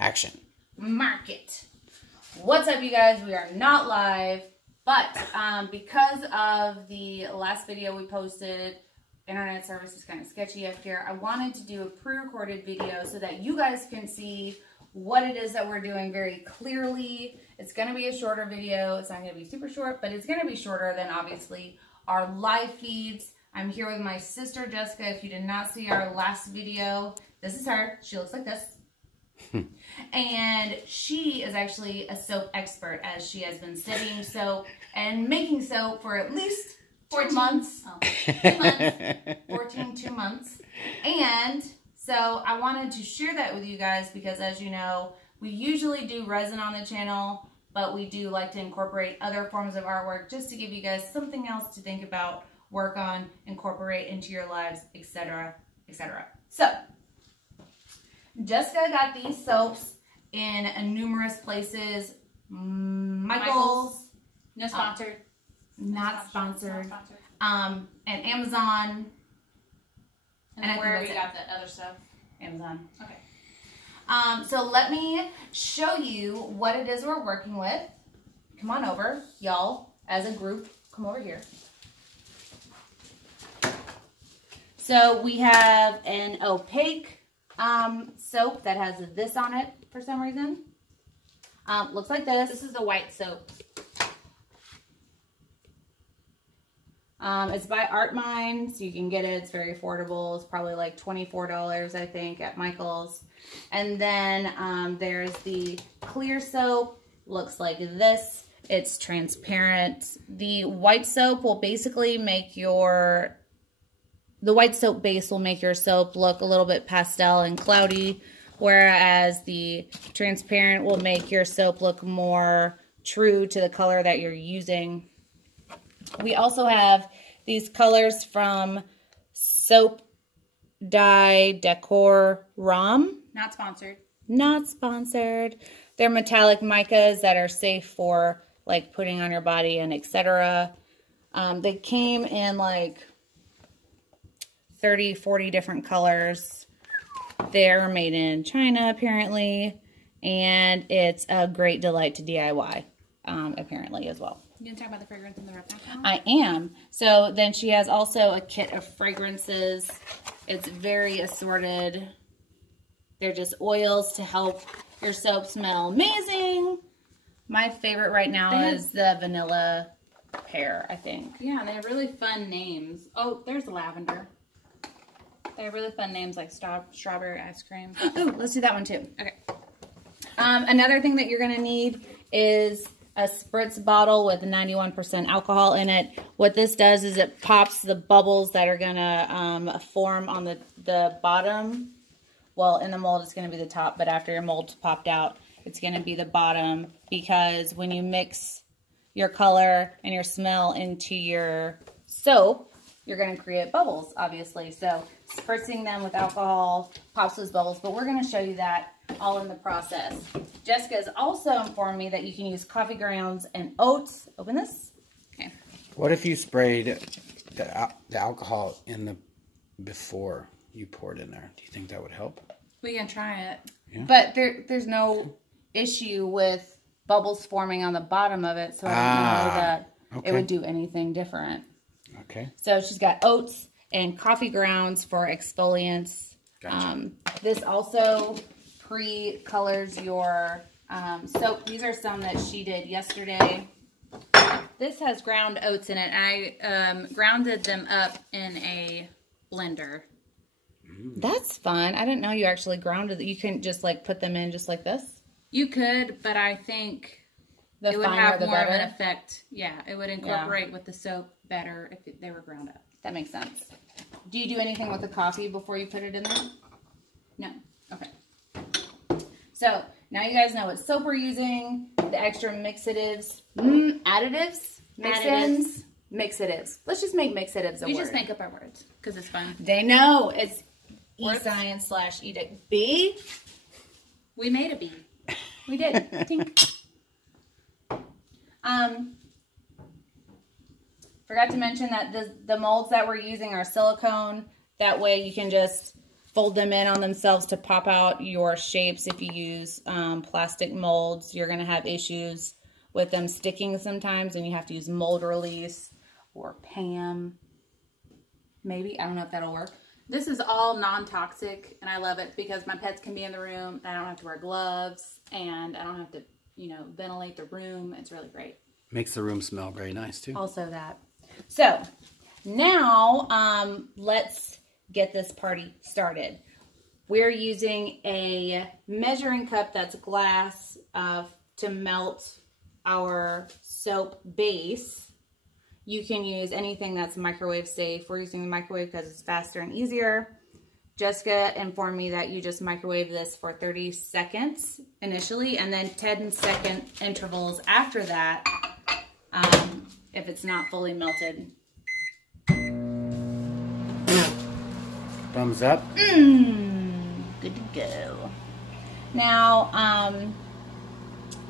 Action. Market. What's up, you guys? We are not live, but because of the last video we posted, internet service is kind of sketchy up here. I wanted to do a pre-recorded video so that you guys can see what it is that we're doing very clearly. It's going to be a shorter video. It's not going to be super short, but it's going to be shorter than obviously our live feeds. I'm here with my sister Jessica. If you did not see our last video, this is her. She looks like this. And she is actually a soap expert, as she has been studying soap and making soap for at least 2 months. 2 months. And so I wanted to share that with you guys because, as you know, we usually do resin on the channel, but we do like to incorporate other forms of artwork just to give you guys something else to think about, work on, incorporate into your lives, etc., etc. So Jessica got these soaps in numerous places. Michael's. No sponsored. Not sponsored. And Amazon. And where we got that other stuff? Amazon. Okay. So let me show you what it is we're working with. Come on over, y'all, as a group. Come over here. So we have an opaque soap that has this on it for some reason. Looks like this. This is the white soap. It's by Art Mine, so you can get it. It's very affordable. It's probably like $24, I think, at Michael's. And then there's the clear soap. Looks like this. It's transparent. The white soap will basically make the white soap base will make your soap look a little bit pastel and cloudy, whereas the transparent will make your soap look more true to the color that you're using. We also have these colors from Soap Dye Decor Rom. Not sponsored. Not sponsored. They're metallic micas that are safe for like putting on your body and etc. They came in like 30, 40 different colors. They're made in China, apparently, and it's a great delight to DIY, apparently, as well. You gonna talk about the fragrance in the wrap now? I am. So then she has also a kit of fragrances. It's very assorted. They're just oils to help your soap smell amazing. My favorite right now is the vanilla pear, I think. Yeah, they have really fun names. Oh, there's lavender. They have really fun names like strawberry ice cream. Ooh, let's do that one too. Okay. Another thing that you're going to need is a spritz bottle with 91% alcohol in it. What this does is it pops the bubbles that are going to form on the bottom. Well, in the mold, it's going to be the top, but after your mold's popped out, it's going to be the bottom, because when you mix your color and your smell into your soap, you're going to create bubbles, obviously. So spritzing them with alcohol pops those bubbles, but we're going to show you that all in the process. Jessica has also informed me that you can use coffee grounds and oats. Open this. Okay. What if you sprayed the alcohol in before you poured in there? Do you think that would help? We can try it. Yeah. But there's no issue with bubbles forming on the bottom of it, so I don't know that it would do anything different. Okay. So she's got oats and coffee grounds for exfoliants. Gotcha. This also pre-colors your soap. These are some that she did yesterday. This has ground oats in it. I grounded them up in a blender. That's fun. I didn't know you actually grounded. You can just like put them in just like this. You could, but I think it would have more of an effect. Yeah, it would incorporate with the soap better if they were ground up. That makes sense. Do you do anything with the coffee before you put it in there? No. Okay. So now you guys know what soap we're using, the extra mixatives, additives, mix-ins, mixatives. Let's just make mixatives a word. We just make up our words because it's fun. They know it's e-science/edict. B. We made a B. We did. Tink. Forgot to mention that the molds that we're using are silicone. That way you can just fold them in on themselves to pop out your shapes. If you use plastic molds, you're going to have issues with them sticking sometimes, and you have to use mold release or Pam. Maybe. I don't know if that'll work. This is all non-toxic, and I love it because my pets can be in the room. I don't have to wear gloves, and I don't have to, you know, ventilate the room. It's really great. Makes the room smell very nice, too. Also that. So, now, let's get this party started. We're using a measuring cup that's glass to melt our soap base. You can use anything that's microwave safe. We're using the microwave because it's faster and easier. Jessica informed me that you just microwave this for 30 seconds initially, and then 10-second intervals after that if it's not fully melted. Thumbs up. Good to go. Now,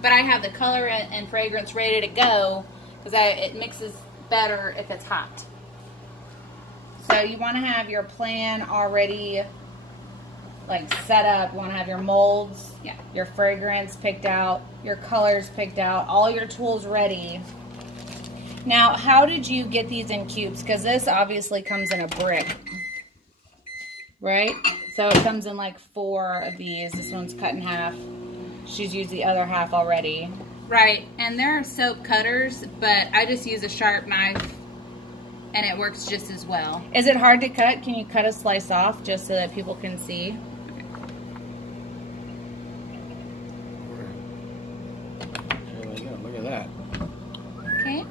but I have the color and fragrance ready to go because it mixes better if it's hot. So you want to have your plan already like set up. You want to have your molds, your fragrance picked out, your colors picked out, all your tools ready. Now, how did you get these in cubes? Because this obviously comes in a brick, right? So it comes in like 4 of these. This one's cut in half. She's used the other half already. Right, and there are soap cutters, but I just use a sharp knife, and it works just as well. Is it hard to cut? Can you cut a slice off just so that people can see? There we go. Look at that. Okay.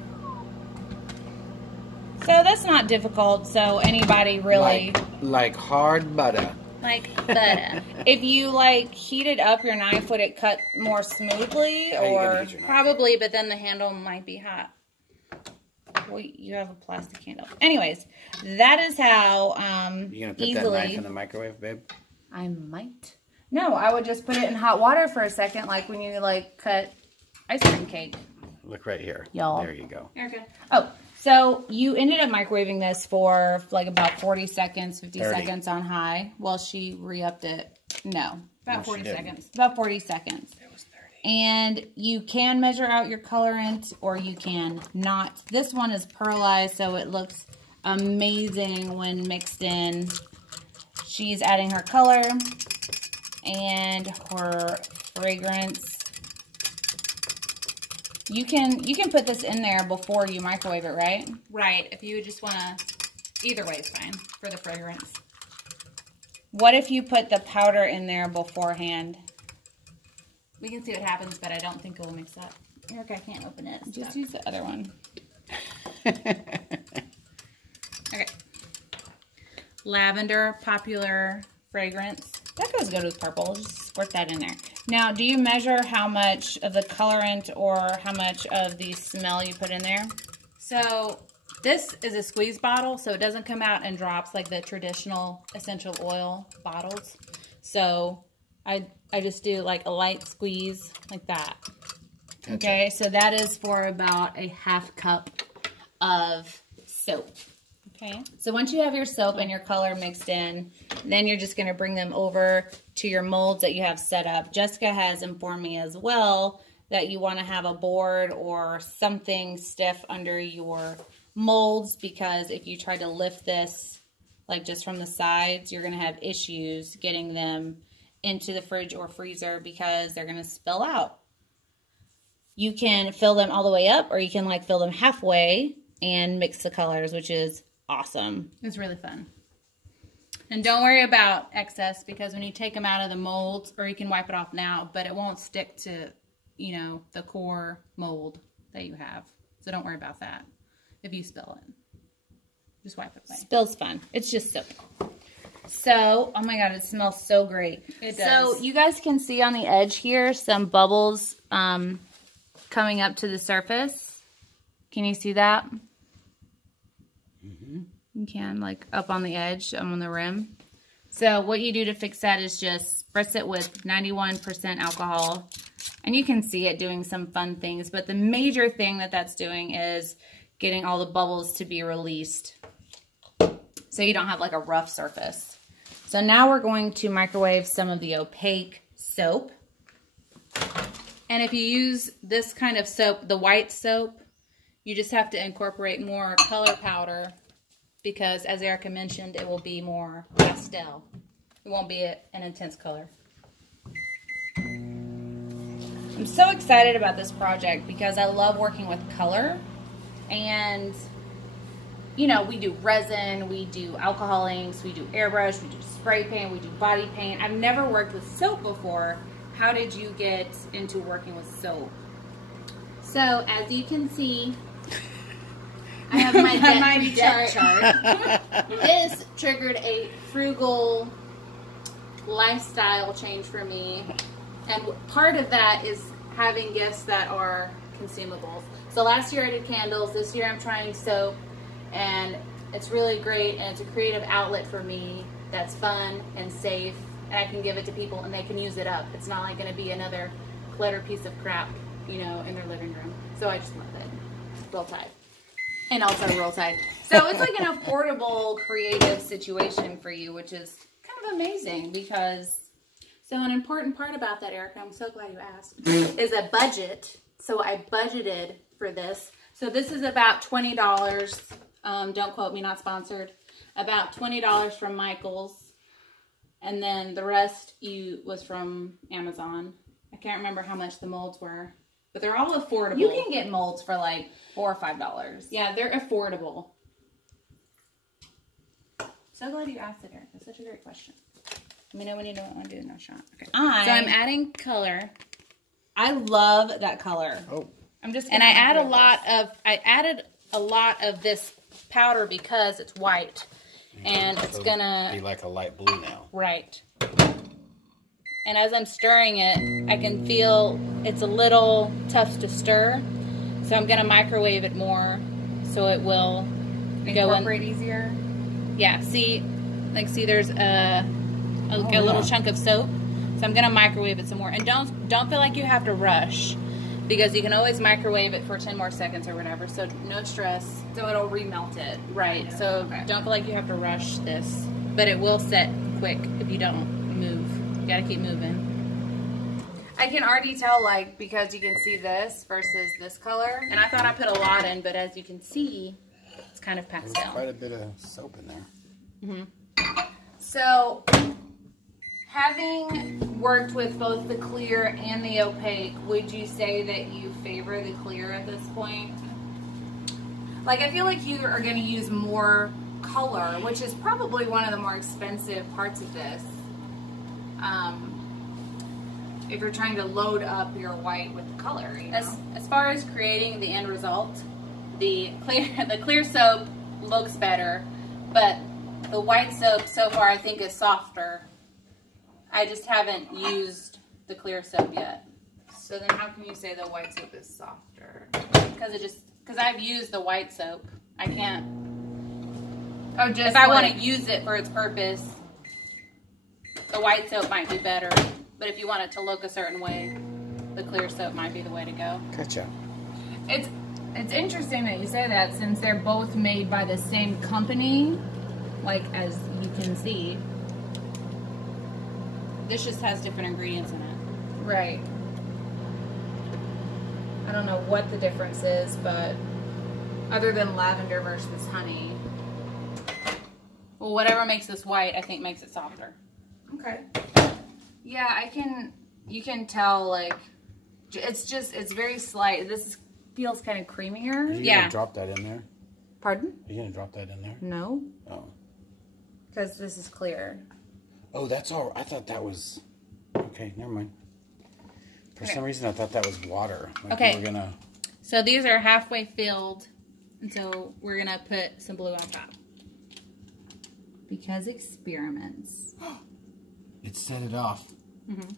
So that's not difficult, so anybody really... Like hard butter. Like butter. If you like heated up your knife, would it cut more smoothly? Or probably, but then the handle might be hot. Well, you have a plastic handle. Anyways, that is how you gonna put that knife in the microwave, babe? I might. No, I would just put it in hot water for a second, like when you like cut ice cream cake. Look right here. Y'all. There you go. Okay. Oh, so you ended up microwaving this for like about 40 seconds, 50 seconds on high. Well, she re-upped it. No. About 40 seconds. About 40 seconds. It was 30. And you can measure out your colorant or you can not. This one is pearlized, so it looks amazing when mixed in. She's adding her color and her fragrance. You can put this in there before you microwave it, right? Right. If you just want to, either way is fine for the fragrance. What if you put the powder in there beforehand? We can see what happens, but I don't think it will mix up. Eric, I can't open it. Just use the other one. Okay. Lavender, popular fragrance. That goes good with purple. Just squirt that in there. Now, do you measure how much of the colorant or how much of the smell you put in there? So this is a squeeze bottle, so it doesn't come out in drops like the traditional essential oil bottles. So I just do like a light squeeze like that. Gotcha. Okay, so that is for about a ½ cup of soap. Okay, so once you have your soap and your color mixed in, then you're just going to bring them over to your molds that you have set up. Jessica has informed me as well that you want to have a board or something stiff under your molds, because if you try to lift this like just from the sides, you're going to have issues getting them into the fridge or freezer because they're going to spill out. You can fill them all the way up, or you can like fill them halfway and mix the colors, which is awesome. It's really fun. And don't worry about excess, because when you take them out of the molds, or you can wipe it off now, but it won't stick to, you know, the core mold that you have. So don't worry about that if you spill it. Just wipe it away. Spill's fun. It's just soap. So, oh my God, it smells so great. It does. So you guys can see on the edge here some bubbles coming up to the surface. Can you see that? Mm-hmm. You can, like up on the edge, on the rim. So what you do to fix that is just spritz it with 91% alcohol. And you can see it doing some fun things. But the major thing that that's doing is getting all the bubbles to be released, so you don't have like a rough surface. So now we're going to microwave some of the opaque soap. And if you use this kind of soap, the white soap, you just have to incorporate more color powder because, as Erica mentioned, it will be more pastel. It won't be an intense color. I'm so excited about this project because I love working with color. And, you know, we do resin, we do alcohol inks, we do airbrush, we do spray paint, we do body paint. I've never worked with soap before. How did you get into working with soap? So, as you can see, I have my debt chart. This triggered a frugal lifestyle change for me. And part of that is having gifts that are consumables. So last year I did candles. This year I'm trying soap. And it's really great. And it's a creative outlet for me that's fun and safe. And I can give it to people and they can use it up. It's not like going to be another clutter piece of crap, you know, in their living room. So I just love it. Roll Tide. And also Roll Tide. So it's like an affordable, creative situation for you, which is kind of amazing because... So an important part about that, Erica, I'm so glad you asked, is a budget. So I budgeted for this. So this is about $20. Don't quote me, not sponsored. About $20 from Michael's. And then the rest was from Amazon. I can't remember how much the molds were. But they're all affordable. You can get molds for like $4 or $5. Yeah, they're affordable. So glad you asked it, Erica. That's such a great question. Let me know when you don't want to do no shot. Okay. So I'm adding color. I love that color. Oh. I'm just and I added a lot of this powder because it's white. And it's gonna be like a light blue now. Right. And as I'm stirring it, I can feel it's a little tough to stir. So I'm gonna microwave it more so it will Incorporate easier. Yeah, see there's a little chunk of soap. So I'm gonna microwave it some more. And don't feel like you have to rush because you can always microwave it for 10 more seconds or whatever. So no stress. So it'll remelt it. Right. Yeah. So Okay. don't feel like you have to rush this. But it will set quick if you don't move. You gotta keep moving. I can already tell, like, because you can see this versus this color. And I thought I put a lot in, but as you can see, it's kind of There's pastel. quite a bit of soap in there. Mm-hmm. So, having worked with both the clear and the opaque, would you say that you favor the clear at this point? Like, I feel like you are going to use more color, which is probably one of the more expensive parts of this. If you're trying to load up your white with color, you know? As far as creating the end result, the clear soap looks better, but the white soap so far I think is softer. I just haven't used the clear soap yet. So then how can you say the white soap is softer? Because I've used the white soap. I can't. Oh, just if I want to use it for its purpose, the white soap might be better. But if you want it to look a certain way, the clear soap might be the way to go. Gotcha. It's interesting that you say that since they're both made by the same company, like as you can see. This just has different ingredients in it. Right. I don't know what the difference is, but other than lavender versus honey. Well, whatever makes this white, I think makes it softer. Okay. Yeah, you can tell, like, it's very slight. Feels kind of creamier. Are you Yeah. gonna drop that in there? Pardon? Are you gonna drop that in there? No, Oh. because this is clear. Oh, that's all. I thought that was. Okay, never mind. For some reason, I thought that was water. Like Okay. we were gonna. So these are halfway filled, and so we're gonna put some blue on top. Because experiments. It set it off. Mm-hmm.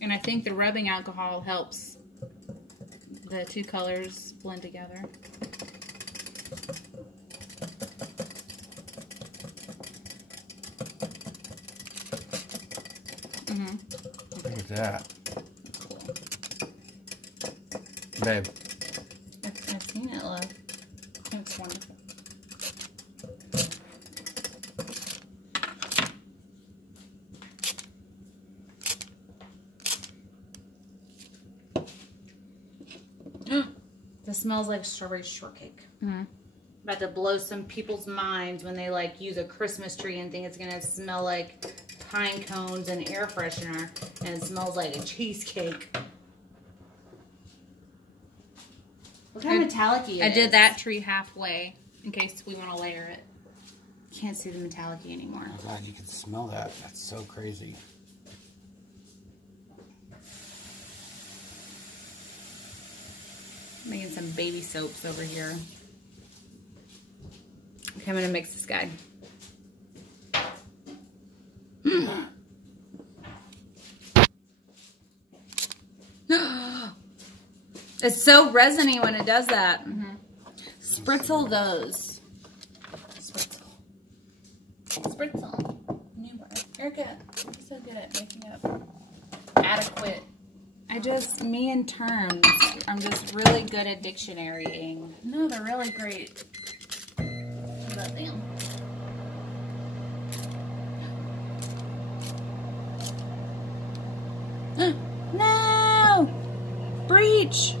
And I think the rubbing alcohol helps the two colors blend together. Mm-hmm. Look at that. Babe. I've seen it, love. It's wonderful. This smells like strawberry shortcake. About to blow some people's minds when they like use a Christmas tree and think it's gonna smell like pine cones and air freshener, and it smells like a cheesecake. Look how metallic-y it is. I did that tree halfway in case we want to layer it. Can't see the metallic-y anymore. Oh God, you can smell that. That's so crazy. Making some baby soaps over here. Okay, I'm gonna mix this guy. It's so resiny when it does that. Spritzel those. Spritzel. Spritzel. New word. Erica, you're so good at making up Adequate. Me and terms. I'm just really good at dictionarying. No, they're really great. Love them. No! Breach!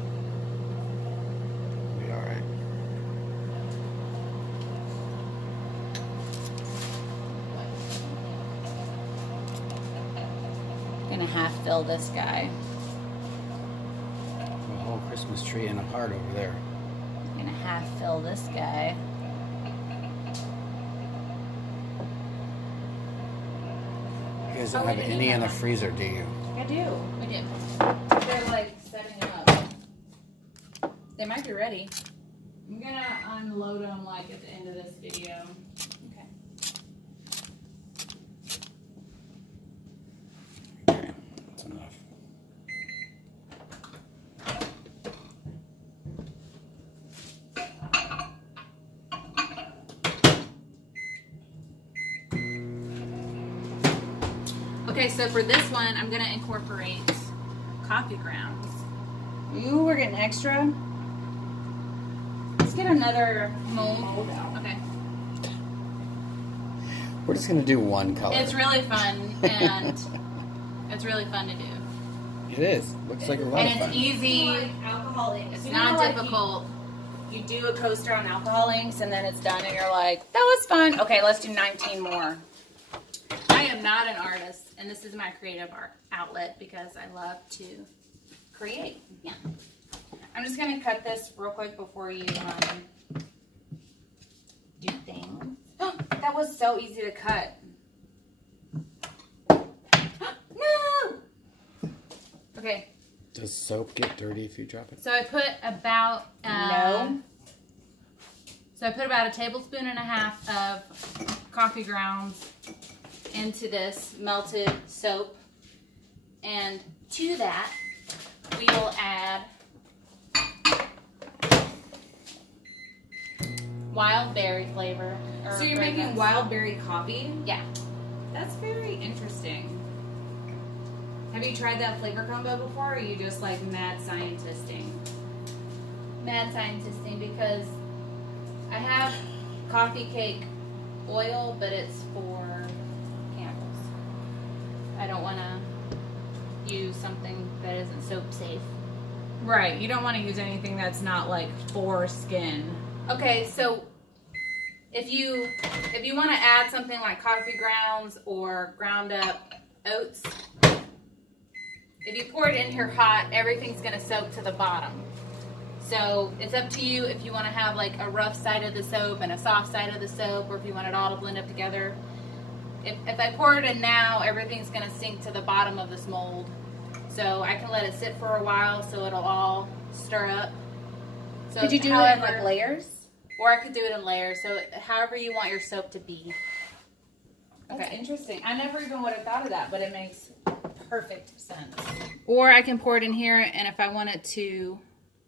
Be all right. Gonna half fill this guy. A whole Christmas tree and a heart over there. Gonna half fill this guy. You guys don't have any in the freezer, do you? I do. We did. They're like setting them up. They might be ready. I'm gonna unload them like at the end of this video. Okay. Okay, that's enough. Okay, so for this one, I'm going to incorporate coffee grounds. Ooh, we're getting extra. Let's get another mold out. Okay. We're just gonna do one color. It's really fun, and it's really fun to do. It is. Looks like a lot of And fun. it's easy. Alcohol inks. It's You not know, like, difficult. You do a coaster on alcohol inks and then it's done and you're like, that was fun. Okay, let's do 19 more. I am not an artist, and this is my creative art outlet because I love to create. Yeah. I'm just going to cut this real quick before you do things. That was so easy to cut. No! Okay. Does soap get dirty if you drop it? So I put about No. So I put about a tablespoon and a half of coffee grounds into this melted soap, and to that we will add wild berry flavor. So you're making wild berry coffee? Yeah. That's very interesting. Have you tried that flavor combo before, or are you just like mad scientisting? Mad scientisting, because I have coffee cake oil, but it's for candles. I don't want to use something that isn't soap safe. Right. You don't want to use anything that's not like for skin. Okay, so if you want to add something like coffee grounds or ground up oats, if you pour it in here hot, everything's going to soak to the bottom. So it's up to you if you want to have like a rough side of the soap and a soft side of the soap, or if you want it all to blend up together. If I pour it in now, everything's going to sink to the bottom of this mold. So I can let it sit for a while so it'll all stir up. So Could you do it in like layers? Or I could do it in layers. So however you want your soap to be. That's interesting. I never even would have thought of that, but it makes perfect sense. Or I can pour it in here, and if I want it to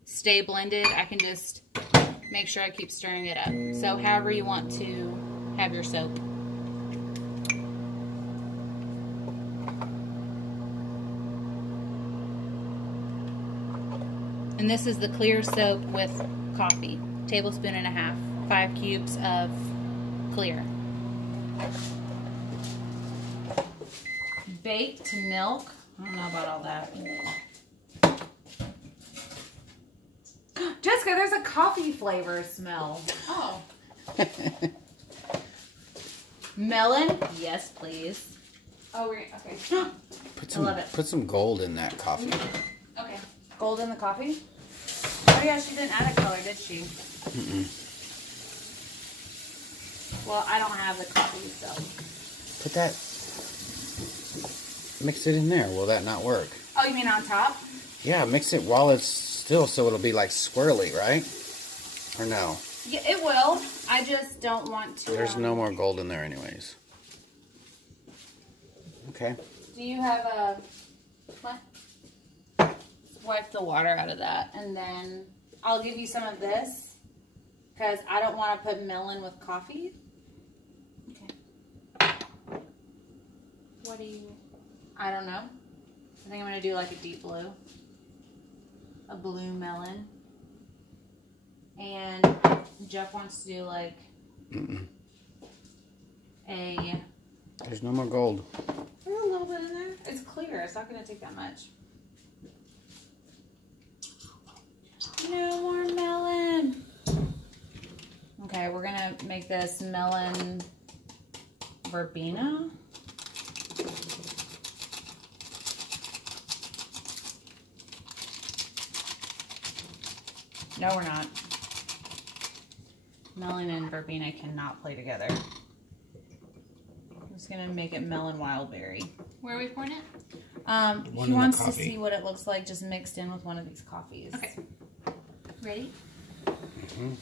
stay blended, I can just make sure I keep stirring it up. So however you want to have your soap. And this is the clear soap with coffee. Tablespoon and a half. 5 cubes of clear. Baked milk. I don't know about all that. Jessica, Jessica, there's a coffee flavor smell. Oh. Melon? Yes, please. Oh, we're okay. I love it. Put some gold in that coffee. Okay. Gold in the coffee? Oh yeah, she didn't add a color, did she? Well, I don't have the coffee, so. Put that. Mix it in there. Will that not work? Oh, you mean on top? Yeah, mix it while it's still so it'll be like swirly, right? Or no? Yeah, it will. I just don't want to. There's no more gold in there anyways. Okay. Do you have a... What? Wipe the water out of that. And then I'll give you some of this. Because I don't want to put melon with coffee. Okay. What do you... I don't know. I think I'm going to do like a deep blue. A blue melon. And Jeff wants to do like a... There's no more gold. There's a little bit in there. It's clear. It's not going to take that much. No more melon. Okay, we're going to make this melon verbena. No, we're not. Melon and verbena cannot play together. I'm just going to make it melon wildberry. Where are we pouring it? He wants to see what it looks like just mixed in with one of these coffees. Okay. Ready? Mm-hmm.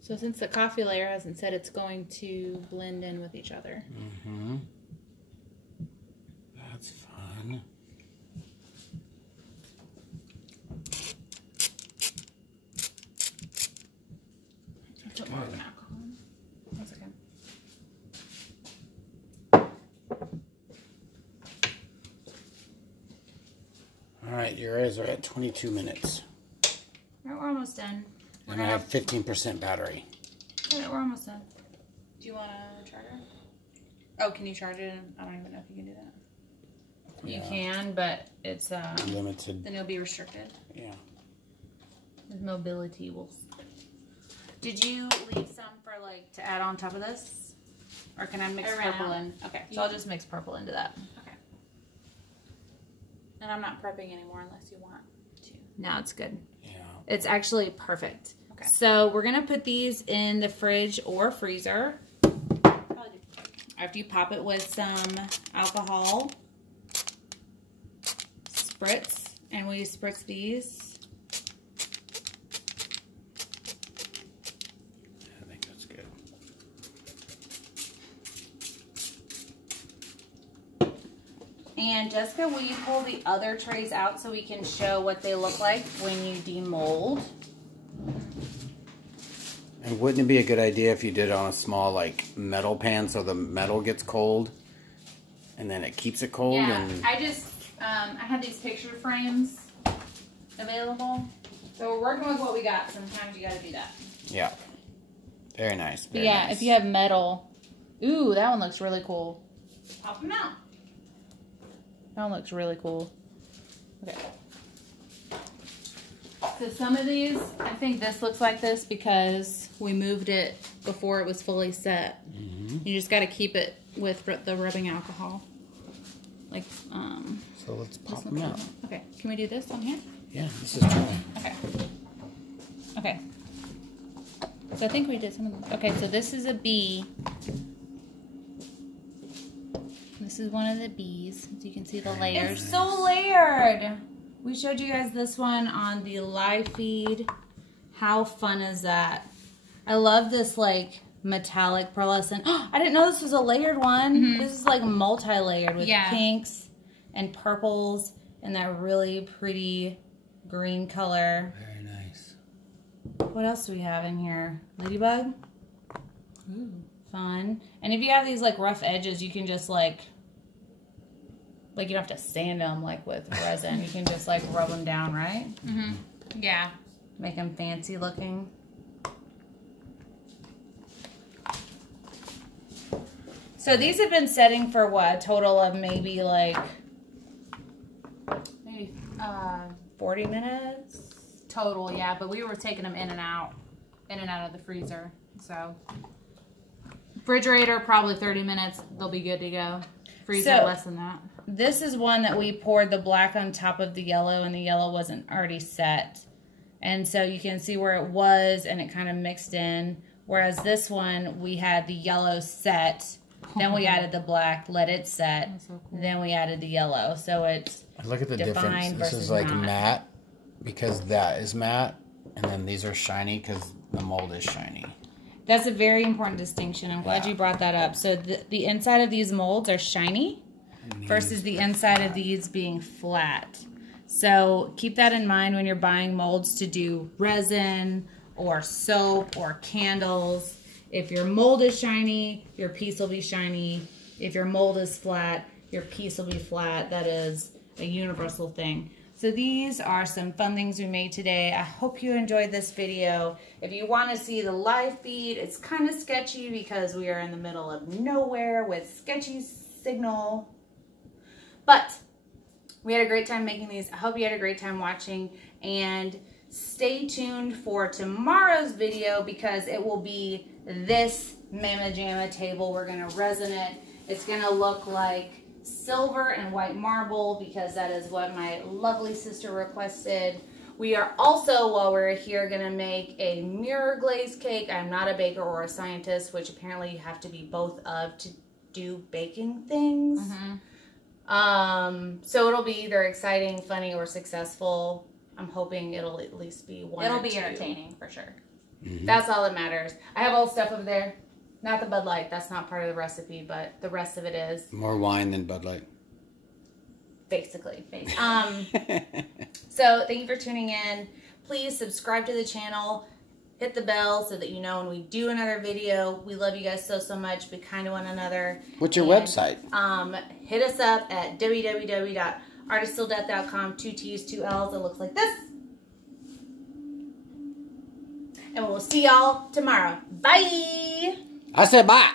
So since the coffee layer hasn't said, it's going to blend in with each other. Mm-hmm. That's fun. Put more of an alcohol in. That's okay. All right, your eyes are at 22 minutes. We're almost done. And I have 15% battery. Yeah, we're almost done. Do you want a charger? Oh, can you charge it? I don't even know if you can do that. You can, but it's limited. Then it'll be restricted. Yeah. the mobility will. Did you leave some for like to add on top of this? Or can I mix purple in? Okay, so I'll just mix purple into that. Okay. And I'm not prepping anymore unless you want to. Now it's good. Yeah. It's actually perfect. Okay. So we're going to put these in the fridge or freezer. After you pop it with some alcohol. Spritz. And we spritz these. I think that's good. And Jessica, will you pull the other trays out so we can show what they look like when you demold? And wouldn't it be a good idea if you did it on a small like metal pan so the metal gets cold and then it keeps it cold? Yeah, and I just, I had these picture frames available. So we're working with what we got. Sometimes you got to do that. yeah. Very nice. But Very yeah, nice. if you have metal. Ooh, that one looks really cool. Pop them out. That one looks really cool. Okay. So some of these, I think this looks like this because we moved it before it was fully set. Mm-hmm. You just got to keep it with the rubbing alcohol. Like, So let's pop them out. Okay, can we do this on here? Yeah, this is true. Okay. Okay. So I think we did some of them. Okay, so this is a bee. This is one of the bees. So you can see the layers. It's so layered. We showed you guys this one on the live feed. How fun is that? I love this like metallic pearlescent. I didn't know this was a layered one. Mm-hmm. This is like multi-layered with pinks and purples and that really pretty green color. Very nice. What else do we have in here? Ladybug. Ooh, fun. And if you have these like rough edges, you can just like you don't have to sand them like with resin. You can just like rub them down, right? Mm-hmm. Yeah. Make them fancy looking. So these have been setting for what? A total of maybe like 40 minutes? Total, yeah, but we were taking them in and out of the freezer. So refrigerator, probably 30 minutes, they'll be good to go. Freezer, less than that. This is one that we poured the black on top of the yellow, and the yellow wasn't already set. And so you can see where it was, and it kind of mixed in. Whereas this one, we had the yellow set, then we added the black, let it set, so cool. Then we added the yellow. So it's look at the difference. This is like matte because that is matte, and then these are shiny because the mold is shiny. That's a very important distinction. I'm glad you brought that up. So the inside of these molds are shiny versus the inside of these being flat. So keep that in mind when you're buying molds to do resin or soap or candles. If your mold is shiny, your piece will be shiny. If your mold is flat, your piece will be flat. That is a universal thing. So these are some fun things we made today. I hope you enjoyed this video. If you want to see the live feed, it's kind of sketchy because we are in the middle of nowhere with sketchy signal. But we had a great time making these. I hope you had a great time watching. And stay tuned for tomorrow's video because it will be this Mama Jamma table. We're going to resin it. It's going to look like silver and white marble because that is what my lovely sister requested. We are also, while we're here, going to make a mirror glaze cake. I'm not a baker or a scientist, which apparently you have to be both of to do baking things. So it'll be either exciting, funny, or successful. I'm hoping it'll at least be one. It'll be entertaining for sure. That's all that matters. I have all the stuff over there. Not the Bud Light. That's not part of the recipe, but the rest of it is. More wine than Bud Light. Basically. So thank you for tuning in. Please subscribe to the channel. Hit the bell so that you know when we do another video. We love you guys so, so much. Be kind to one another. What's your website? Hit us up at www.artisttilldeath.com. 2 T's, 2 L's. It looks like this. And we'll see y'all tomorrow. Bye. I said bye.